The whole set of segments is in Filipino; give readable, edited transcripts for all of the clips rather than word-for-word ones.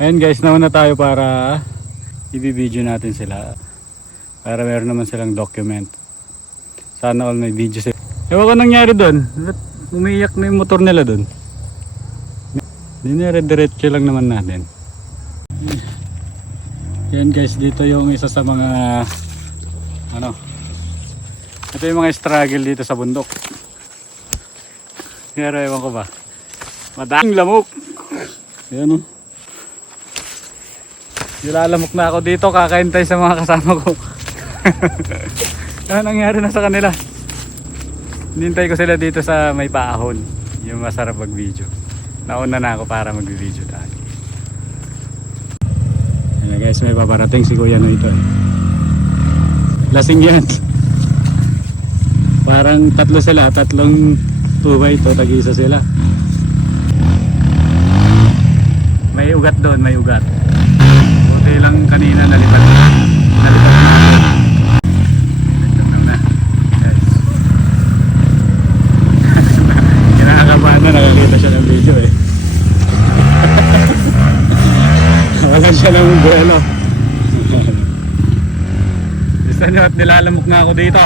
Ayan guys, nauna tayo para i-video natin sila. Para meron naman silang document. Sana all may video sila. Ewan ko nangyari doon. Ba't umiiyak na yung motor nila doon? Dinire-diretso lang naman natin. Yan guys, dito yung isa sa mga ito yung mga struggle dito sa bundok. Pero ewan ko ba, madaming lamok. Yan o. Nilalamok na ako dito, kakaintay sa mga kasama ko. Ano nangyari na sa kanila? Hinintay ko sila dito sa may paahon. Yung masarap mag video. Nauna na ako para mag video tayo. Ayan guys, may paparating si Kuya no ito. Lasing yan. Parang tatlo sila, tatlong tuba ito, tag-isa sila. May ugat doon, may ugat. Buti lang kanina nalipat na. Nalipat na. Kinakabahan na, nakakita siya ng video eh. Wala siya ng buwelo. Gusto nyo at nilalamok na ako dito.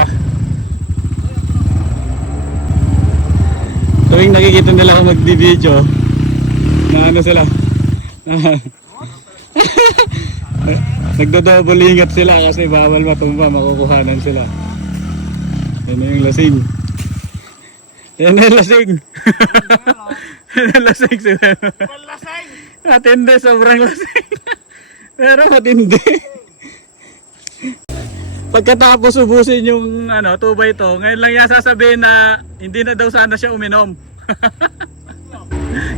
Tuwing nakikita nila ako mag-video na ano sila nagdo-double ingat sila kasi bawal matumba, makukuhanan sila. Yan na yung lasing. Yan na yung lasing. Yan na lasing sila. Matindi, sobrang lasing. Pero matindi. Pagkatapos ubusin yung 2x2, ngayon lang niya sasabihin na hindi na daw sana siya uminom.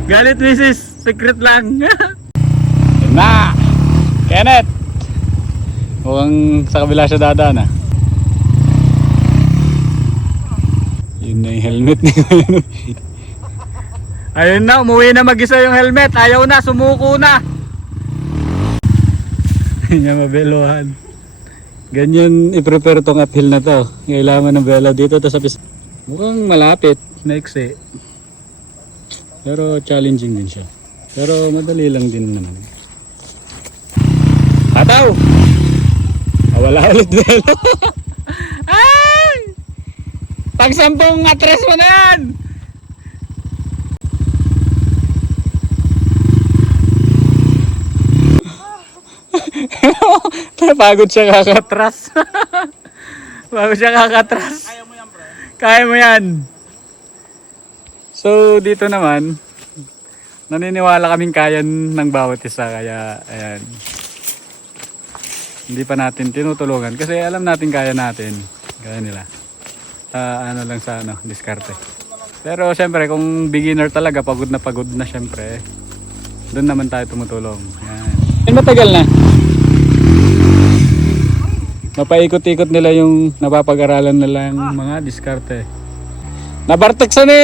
Galit misis, secret lang. Na! Kenneth! Mukhang sa kabila siya dadaan ah. Yun na yung helmet niya. Ayun na, umuwi na mag-isa yung helmet. Ayaw na, sumuko na. Hindi niya mabelohan. Ganyan i-prepare tong uphill na to. Kailangan ng belo dito to sa mukhang malapit, naiksi. Pero challenging din siya. Pero madali lang din naman. Ataw! Wala ulit belo. Ay! Pag 10 atres mo na yan! Pagod siya kakatras. Pagod siya kakatras. Kaya mo yan bro. Kaya mo yan. So dito naman naniniwala kaming kaya ng bawat isa. Kaya ayan, hindi pa natin tinutulungan kasi alam natin kaya natin. Kaya nila ano lang sa diskarte. Pero syempre kung beginner talaga, pagod na syempre, doon naman tayo tumutulong. Ayan. Matagal na. Mapaikot-ikot nila yung napapag-aralan nila yung mga diskarte. Nabartek sa ni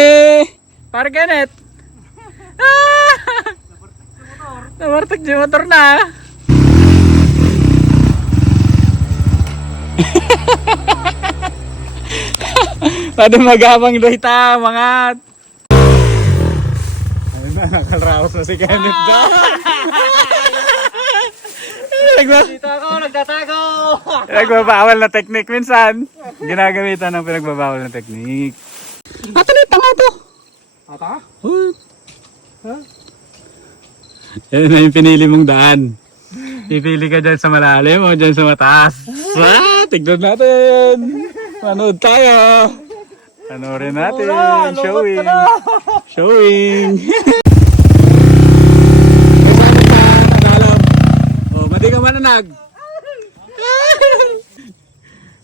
Pare Kenneth. Nabartek yung motor na. Pada magamang doita mga. Ayun na, nakaraos na si Kenneth doon. Dito ako, nagtatago! Pinagbabawal na technique minsan. Ginagamitan ng pinagbabawal na technique. Ato na yung tanga to. Ata? Huh? Yan na yung pinili mong daan. Pipili ka dyan sa malalim o dyan sa mataas. Tignan natin. Manood tayo. Panoorin natin. Showing. Showing. Hindi ka mananag.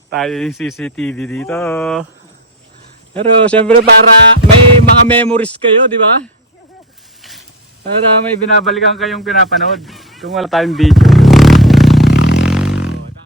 Tayo yung CCTV dito. Pero syempre para may mga memories kayo, di ba? Para may binabalikan kayong pinapanood. Kung wala tayong video.